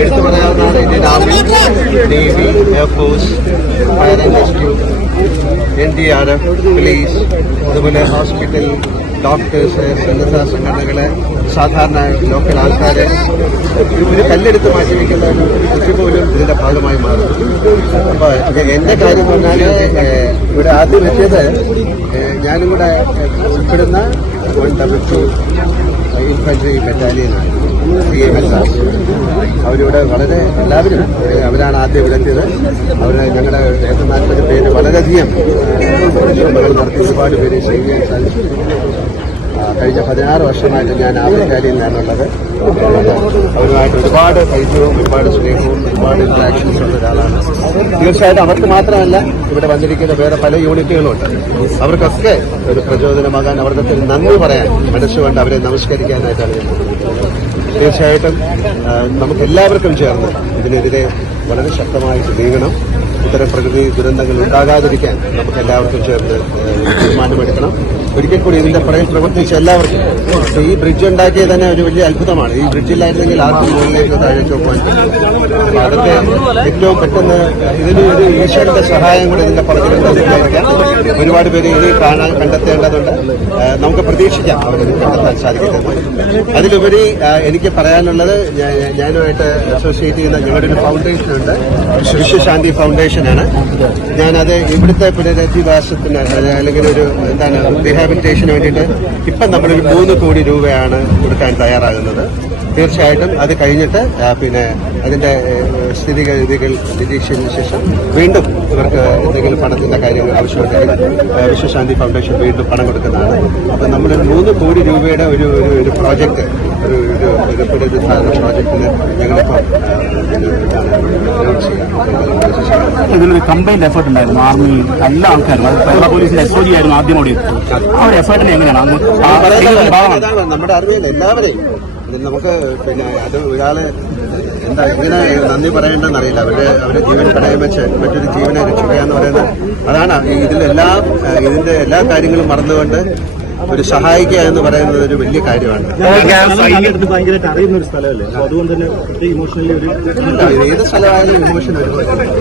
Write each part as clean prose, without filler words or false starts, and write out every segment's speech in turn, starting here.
എടുത്തു പറയാവുന്നതാണ് Indian army, navy, air force, fire and rescue, NDRF, police, അതുപോലെ ഹോസ്പിറ്റൽ, ഡോക്ടേഴ്സ്, സന്നദ്ധ സംഘടനകളെ, സാധാരണ ലോക്കൽ ആൾക്കാരെ ഒരു കല്ലെടുത്ത് മാറ്റി വയ്ക്കുന്ന ഒരു പോലും ഇതിന്റെ ഭാഗമായി മാറും. അപ്പൊ എന്റെ കാര്യം പറഞ്ഞാൽ ഇവിടെ ആദ്യം എത്തിയത് ഞാനും കൂടെ ഉൾപ്പെടുന്ന 122 ഇൻഫൻട്രി ബറ്റാലിയനാണ്, CMSR. അവരിവിടെ വളരെ എല്ലാവരും അവരാണ് ആദ്യം ഇവിടെ എത്തിയത്. അവർ ഞങ്ങളുടെ 40 പേര് വളരെയധികം പരിശ്രമങ്ങൾ നടത്തി ഒരുപാട് പേര് ചെയ്യാൻ സാധിച്ചു. കഴിഞ്ഞ 16 വർഷമായിട്ട് ഞാൻ ആ ബറ്റാലിയനിലാണുള്ളത്. അവരുമായിട്ട് ഒരുപാട് പരിചയവും ഒരുപാട് സ്നേഹവും ഒരുപാട് ഇന്ററാക്ഷൻസ് ഉള്ള ഒരാളാണ്. തീർച്ചയായിട്ടും അവർക്ക് മാത്രമല്ല ഇവിടെ വന്നിരിക്കുന്ന വേറെ പല യൂണിറ്റുകളുണ്ട്. അവർക്കൊക്കെ ഒരു പ്രചോദനമാകാൻ, അവർക്ക് നന്ദി പറയാൻ, മനസ്സുകൊണ്ട് അവരെ നമസ്കരിക്കാനായിട്ടാണ് ഞാൻ. തീർച്ചയായിട്ടും നമുക്ക് എല്ലാവർക്കും ചേർന്ന് ഇതിനെതിരെ വളരെ ശക്തമായിട്ട് നീങ്ങണം. ഇത്തരം പ്രകൃതി ദുരന്തങ്ങൾ ഉണ്ടാകാതിരിക്കാൻ നമുക്ക് എല്ലാവർക്കും ചേർന്ന് തീരുമാനമെടുക്കണം. ഒരിക്കൽ കൂടി ഇതിന്റെ പുറകിൽ പ്രവർത്തിച്ച എല്ലാവർക്കും. ഈ ബ്രിഡ്ജ് ഉണ്ടാക്കിയത് തന്നെ ഒരു വലിയ അത്ഭുതമാണ്. ഈ ബ്രിഡ്ജില്ലായിരുന്നെങ്കിൽ ആർക്കും മുകളിലേക്ക് താഴേക്ക് പോകാൻ പറ്റും. അതൊക്കെ ഏറ്റവും പെട്ടെന്ന് ഇതിന് ഒരു ഈശ്വരന്റെ സഹായം കൂടി ഇതിന്റെ പുറകിലുണ്ട്. ഒരുപാട് പേര് ഇനി കണ്ടെത്തേണ്ടതുണ്ട്. നമുക്ക് പ്രതീക്ഷിക്കാം അവരത് കണ്ടെത്താൻ സാധിക്കുന്നത്. അതിലുപരി എനിക്ക് പറയാനുള്ളത്, ഞാനുമായിട്ട് അസോസിയേറ്റ് ചെയ്യുന്ന ഞങ്ങളുടെ ഒരു ഫൗണ്ടേഷനുണ്ട്, വിശ്വശാന്തി ഫൗണ്ടേഷനാണ്. ഞാനത് ഇവിടുത്തെ പുനരധിവാസത്തിന് അല്ലെങ്കിൽ ഒരു റീഹാബിലിറ്റേഷന് വേണ്ടിയിട്ട് ഇപ്പം നമ്മളൊരു 3 കോടി രൂപയാണ് കൊടുക്കാൻ തയ്യാറാകുന്നത്. തീർച്ചയായിട്ടും അത് കഴിഞ്ഞിട്ട് പിന്നെ അതിന്റെ സ്ഥിതിഗതികൾ നിരീക്ഷിച്ചതിന് ശേഷം വീണ്ടും ഇവർക്ക് എന്തെങ്കിലും പണത്തിന്റെ കാര്യങ്ങൾ ആവശ്യമുണ്ടെങ്കിൽ വിശ്വശാന്തി ഫൗണ്ടേഷൻ വീണ്ടും പണം കൊടുക്കുന്നതാണ്. അപ്പം നമ്മളൊരു 3 കോടി രൂപയുടെ ഒരു പ്രോജക്റ്റ്, ഒരു പുനരുദ്ധാരണ പ്രോജക്റ്റിന് ഞങ്ങളിപ്പോൾ ഇതിലൊരു കമ്പൈൻഡ് എഫേർട്ട് ഉണ്ടായിരുന്നു. ആർമി എല്ലാ ആൾക്കാരും, കേരള പോലീസിന്റെ SOG ആയിരുന്നു ആദ്യം ഓടി. ആ ഒരു എഫേർട്ടിനെ എങ്ങനെയാണ് നമ്മുടെ അറിവിൽ എല്ലാവരെയും നമുക്ക് പിന്നെ അത് ഒരാളെ ഇങ്ങനെ നന്ദി പറയേണ്ടെന്ന് അറിയില്ല. അവരെ ജീവൻ പണയം വെച്ച് മറ്റൊരു ജീവനെ രക്ഷിക്കുക എന്ന് പറയുന്നത് അതാണ്. ഇതിന്റെ എല്ലാ കാര്യങ്ങളും മറന്നുകൊണ്ട് ഒരു സഹായിക്കുക എന്ന് പറയുന്നത് ഒരു വലിയ കാര്യമാണ്. ഭയങ്കരമായിട്ട് അറിയുന്ന ഒരു സ്ഥലമല്ലേ, അതുകൊണ്ട് തന്നെ ഏത് സ്ഥലമായാലും ഇമോഷൻ വരും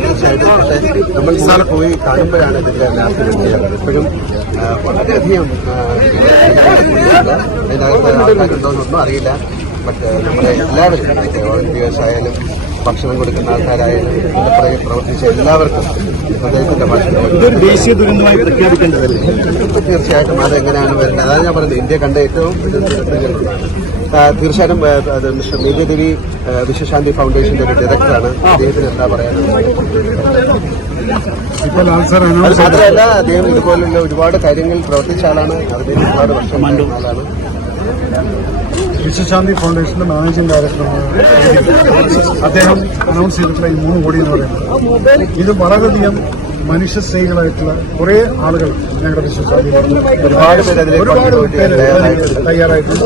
തീർച്ചയായിട്ടും. പക്ഷെ നമ്മൾ ഇന്നലെ പോയി കാണുമ്പോഴാണ് ഇതിന്റെ ലാസ്റ്റ് എപ്പോഴും വളരെയധികം അതിനകത്ത് ആൾക്കാരുണ്ടോന്നൊന്നും അറിയില്ല. ബട്ട് നമ്മുടെ എല്ലാവരും വോളണ്ടിയേഴ്സ് ആയാലും ഭക്ഷണം കൊടുക്കുന്ന ആൾക്കാരായാലും പുറകെ പ്രവർത്തിച്ച എല്ലാവർക്കും ഹൃദയത്തിന്റെ ഭാഷ ഇതൊരു ദേശീയ ദുരന്തമായി പ്രഖ്യാപിക്കേണ്ടതല്ലേ? തീർച്ചയായിട്ടും അതെങ്ങനെയാണ് വരുന്നത്. അതാണ് ഞാൻ പറഞ്ഞത്, ഇന്ത്യ കണ്ട ഏറ്റവും തീർച്ചയായിട്ടും അത് മിസ്റ്റർ മേഘദേവി വിശ്വശാന്തി ഫൗണ്ടേഷന്റെ ഒരു ഡയറക്ടറാണ്. അദ്ദേഹത്തിന് എന്താ പറയാനുള്ളത്? അത് മാത്രമല്ല, അദ്ദേഹം ഇതുപോലുള്ള ഒരുപാട് കാര്യങ്ങൾ പ്രവർത്തിച്ച ആളാണ്. അതിന് ഒരുപാട് വർഷം ആളാണ്. വിശ്വശാന്തി ഫൗണ്ടേഷന്റെ മാനേജിംഗ് ഡയറക്ടറാണ് അദ്ദേഹം അനൗൺസ് ചെയ്തിട്ടുള്ള ഈ 3 കോടി എന്ന് പറയുന്നത്. ഇത് വളരെയധികം മനുഷ്യ സ്നേഹികളായിട്ടുള്ള കുറെ ആളുകൾ ഞങ്ങളുടെ വിശ്വശാന്തി ഒരുപാട് പേര് തയ്യാറായിട്ടുണ്ട്.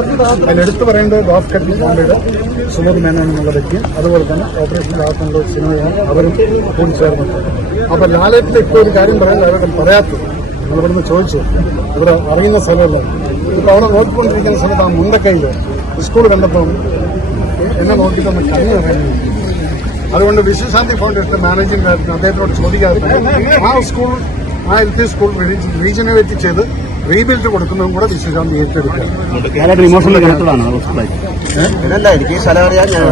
അതിലെടുത്ത് പറയേണ്ടത് ഡോഫ് കട്ടി ഫൗണ്ടയുടെ സുമത് മേനോൻ എന്നുള്ള വ്യക്തിയും അതുപോലെ തന്നെ ഓപ്പറേഷൻ ലാസ്റ്റ് എന്നുള്ള സിനിമയാണ് അവരും കൂടി ചേർന്നിട്ടുണ്ട്. അപ്പൊ ലാലേട്ടിന്റെ ഇപ്പോൾ ഒരു കാര്യം പറയാൻ ലാലേട്ടൻ പറയാത്തത് നമ്മളിവിടുന്ന് ചോദിച്ചു, ഇവിടെ അറിയുന്ന സ്ഥലമല്ല. ഇപ്പൊ അവിടെ നോക്കിക്കൊണ്ടിരിക്കുന്ന സമയത്ത് ആ മുണ്ടക്കൈയില് സ്കൂൾ കണ്ടപ്പോൾ എന്നെ നോക്കിയിട്ടൊന്ന് കണ്ണു പറയുന്നു. അതുകൊണ്ട് വിശ്വശാന്തി ഫൗണ്ടേഷന്റെ മാനേജിംഗ് ഡയറക്ടർ അദ്ദേഹത്തോട് ചോദിക്കാതെ ആ സ്കൂൾ, ആ LP സ്കൂൾ റീജനറേറ്റ് ചെയ്ത് റീബിൽഡ് കൊടുക്കുന്നതും കൂടെ വിശ്വശാന്തി ഏറ്റെടുക്കുക. എനിക്ക് സ്ഥലം അറിയാൻ ഞാൻ